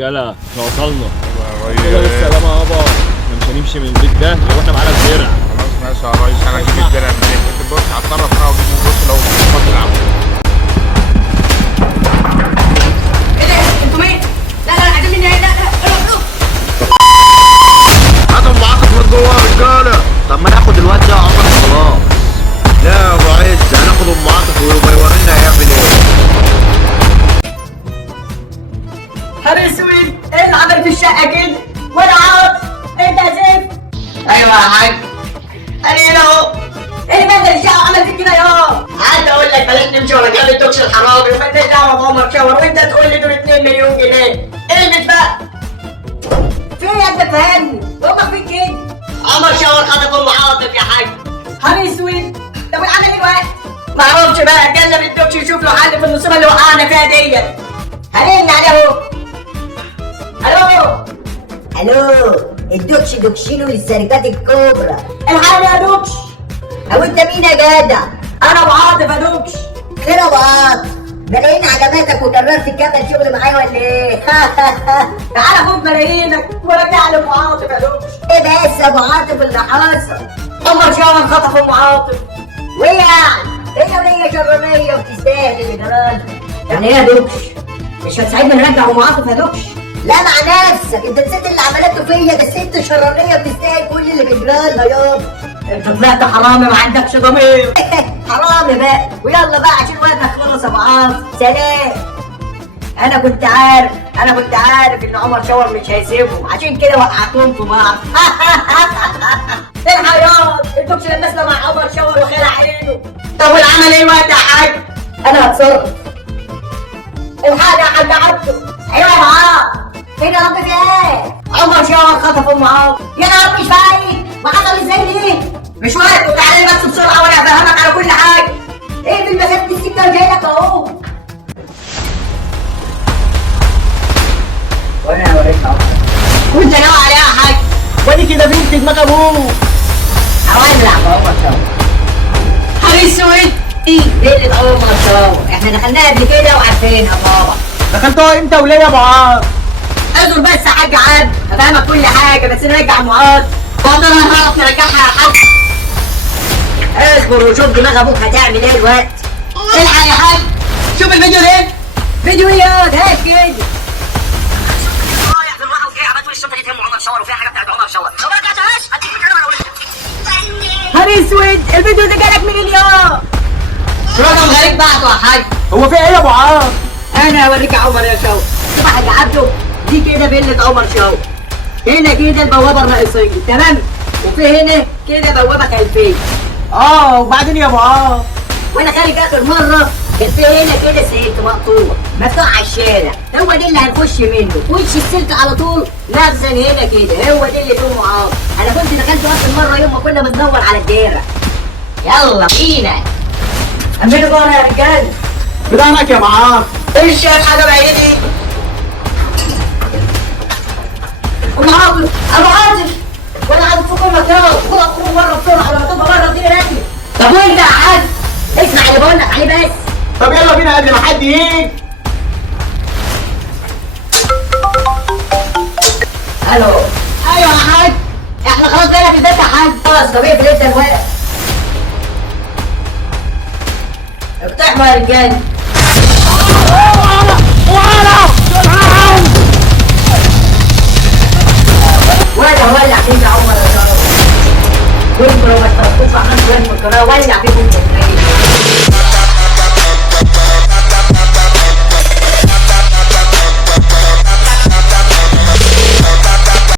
يلا احنا وصلنا. كده بالسلامة يابا. احنا مش هنمشي من البيت ده لو احنا معانا الدرع. خلاص ماشي يا ريس، انا اجيب الدرع منين؟ انت بص هتصرف انا واجيبه. بص لو فاضي العب. ايه ده؟ انتوا مين؟ لا عايزين مني ايه؟ لا روح. هاتوا ام عاطف من جوه يا رجاله. طب ما ناخد الواد ده عمر خلاص. لا يا ابو عز، هناخد ام عاطف ويورينا هيعمل ايه. نهار اسود، ايه اللي عمل في الشقه كده؟ ولا عارف انت يا زيف؟ ايوه يا حاج، انا هنا اهو. ايه اللي بدل الشقه وعمل فيك كده يا؟ قعدت اقول لك بلاش نمشي ورا جاب التوكس الحرامي ومالناش دعوه بعمر شاور، وانت تقول لي دول 2 مليون جنيه. البس بقى. فين يا ابني فهمني؟ امك فين كده؟ عمر شاور خطف ام عاطف يا حاج. نهار اسود، طب عمل ايه دلوقتي؟ ما اعرفش بقى، اتكلم التوكس يشوف له حل في المصيبه اللي وقعنا فيها ديت. هرن عليه اهو. الو الدوكش دوكشينو للشركات الكبرى. الحقني يا دوكش. او انت مين يا جدع؟ انا ابو عاطف يا دوكش. خير يا ابو عاطف، بلاقيني عجباتك وقررت تكمل شغل معايا ولا ايه؟ تعالى خد ملايينك ورجع لي ابو عاطف يا دوكش. ايه بس يا ابو عاطف اللي حصل؟ عمر شاور خطف ام عاطف. وايه يعني؟ هي ولية شرانية وتستاهل اللي جرالها. يعني ايه يا دوكش؟ مش هتساعدني نرجع ام عاطف يا دوكش؟ لا مع نفسك، انت نسيت اللي عملته فيا. ده ست شرانيه بتستاهل كل اللي بيجرالها يابا. انت طلعت حرامي ما عندكش ضمير. حرامي بقى، ويلا بقى عشان وقتك خلص يا ابو عاطف. سلام. انا كنت عارف ان عمر شاور مش هيسيبهم، عشان كده وقعتهم في بعض. الحق يابا، الدكش لمسنا مع عمر شاور وخلع عينه. طب والعمل ايه وقت يا حاج؟ انا هتصرف. الحاجه يا حاج عبده. ايوه يا معاذ. ايه ده ربي في ايه؟ عمر شاور خطف ام عاطف. يا نهار مش فايق، وحصل ازاي ليه؟ مش وقته، تعالى بس بسرعه وانا افهمك على كل حاجه. ايه في المسافه دي السكه جاي لك اهو. وانا هوريك اهو. وانت ناوي عليها يا حاج؟ وادي كده بنت دماغ ابوه. هولع في عمر شاور. نهار اسود. ايه ليله عمر شاور؟ احنا دخلناها قبل كده وعارفينها طبعا. دخلتوها امتى وليه يا ابو عاطف؟ اصبر بس يا حاج عبد، هفهمك كل حاجه، بس نرجع معاذ. فاضل هنعرف نرجعها يا حاج. اصبر وشوف دماغ ابوك هتعمل ايه دلوقتي. الحق يا حاج، شوف الفيديو ده. فيديو ايه ياض؟ هات كده. رايح في الواقع وجاي عملت لي الشنطه دي تهم عمر شاور وفيها حاجه بتاعت عمر شاور. لو ما رجعتهاش هديك كلام انا وانت. نهار اسود، الفيديو ده جالك منين يا؟ رقم غريب بعته يا حاج. هو في ايه يا ابو عاطف؟ انا هوريك يا عمر يا شاور. شوف يا حاج عبده، دي كده فيلة عمر شاور. هنا كده البوابة الرئيسية، تمام؟ وفي هنا كده بوابة خلفية. وبعدين يا ابو عاطف؟ وانا خارج اخر مرة كان في هنا كده سلك مقطوع مفتوح على الشارع، هو ده اللي هنخش منه، وش السلك على طول مخزن هنا كده، هو ده اللي فيه معاق. انا كنت دخلت اخر مرة يوم ما كنا بندور على الدايرة. يلا بينا. اعملوا بقى يا رجالة. بدانك يا ابو عاطف. ايش شايف حاجة بعيدة؟ ابو عاطف، ابو عاطف، وانا عايز في كل مكان. خرج بره بسرعه لما تبقى بره الدنيا راكبه. طب وانت يا حاج اسمع اللي بقول لك عليه بس. طب يلا بينا قبل ما حد يجي. الو. ايوه يا حاج، احنا خلاص بقينا في البيت يا حاج. خلاص طب اقفل انت الورق. اقتحموا يا رجاله. ولع فيك يا عمر يا شرف. وانتوا لو ما اشتركتوش في قناه ولع فيكم